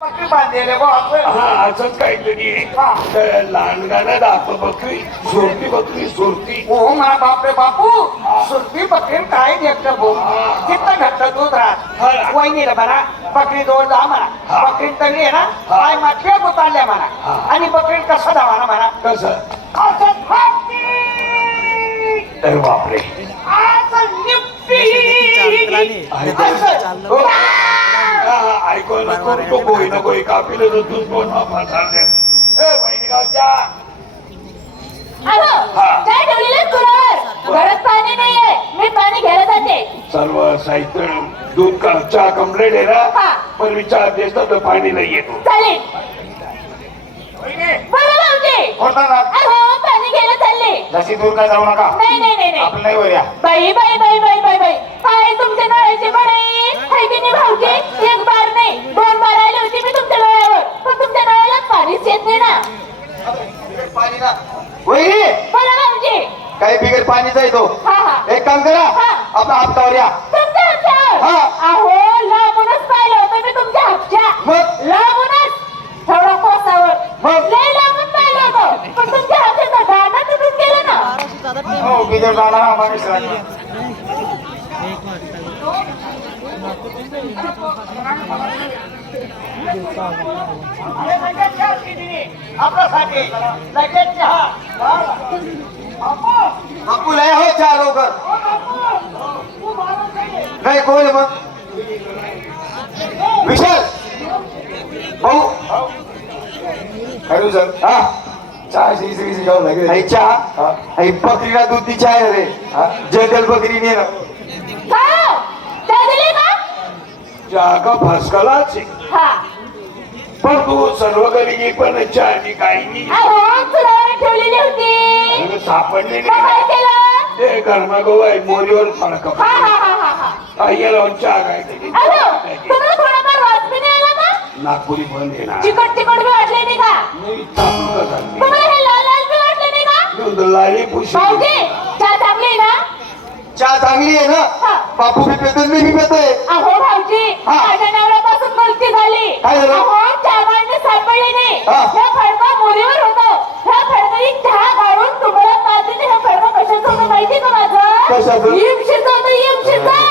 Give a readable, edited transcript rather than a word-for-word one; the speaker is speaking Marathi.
बकरी बांधलेले बा आपण. हा असंच काहीतरी आहे. तर लहान गाणं दाखव बकरी सोरती बकरी सोरती. हो म्हणा बापरे बापू सुरती बकरी काय घेतलं भाऊ किती घट्ट दूध राहत वहिनीला म्हणा बकरी जवळ जा म्हणा बकरी तरी आहे ना काय मागच्या उतारल्या म्हणा आणि बकरी कसं धावा म्हणा कसं असं थांबती. तर बापरे असं निपटी. असं. हो. ऐकू नको तो गोई नको कापील तूच कोण सांगते वहिनी गावच्या काय ठेवलेलं तुलावर घरात पाणी नाहीये मी पाणी घ्यायला जाते. सर्व साहित्य दूध का चहा कम्प्लेट आहे ना हा. पण विचार देत तर पाणी नाही येतो. चालेल बोला भाऊजी. अहो पाणी घ्यायला चालले. जशी दूर काय जाऊ नका नाही नाही नाही नाही आपलं नाही वया बाई बाई बाई बाई बाई बाई काय तुमच्या नळाची बडाई हाय की नाही भाऊजी. एक बार नाही 2 बार आली होती मी तुमच्या नळावर पण तुमच्या नळाला पाणीच येत नाही ना. पाणी ना वहिनी बोला भाऊजी. काही बिगर पाणीचा येतो हा हा एक काम करा हा. आपला हप्तावर या तुमच्या हापशावर. हा. अहो लांबूनच पाहिलं होतं मी तुमच्या हापशा. मग लांबूनच थोडा कोसावर मग? लय लांबून पाहिलं होतं पण तुमच्या हापशाचा दाणा तुम्हीच केलं ना. हो बिगर जाणार हा माणूस आपल्यासाठी लगेच चहा बापू लय हो चहा लवकर नाही कोण मग विशाल भाऊ हॅलो सर हा चहा श्री जाऊ लागेल चहा बकरीला दूध चहा आहे रे जंगल बकरी ने काय हो? चहा दिली का? चहा का फसकलाच आहे. हा. पण तू सर्व घरी पण चहा आणि काही नाही अहो चुलावर ठेवलेली होती. सापडले मग काय नाही केलं? ते गरमागो आहे मोरीवर फडक हा हा हा हा हा. लावून चहा काहीतरी अहो तुम्हाला थोडाफार वास बी नाही आला का? नागपुरी बंद आहे ना चिकट चिकट बी वाटले नाही का? नाही चालू का झाली तुम्हाला हे लाल लाल बी वाटले नाही का? लाली पुशी भाऊजी चहा चांगली आहे ना? चहा चांगली आहे ना हा. बापू भी पेतो मी भी पेतोय अहो भाऊजी हा. माझ्या नवऱ्यापासून गलती झाली. काय झालं? अहो चहा मांडणी सापडली नाही. हा. हे फडकं मोरीवर होतं. ह्या फडकरी चहा गाळून तुम्हाला पाजले हे फडकं कशाचं होतं माहिती का माझं? कशाचं? इमशीचं होतं इमशीचं.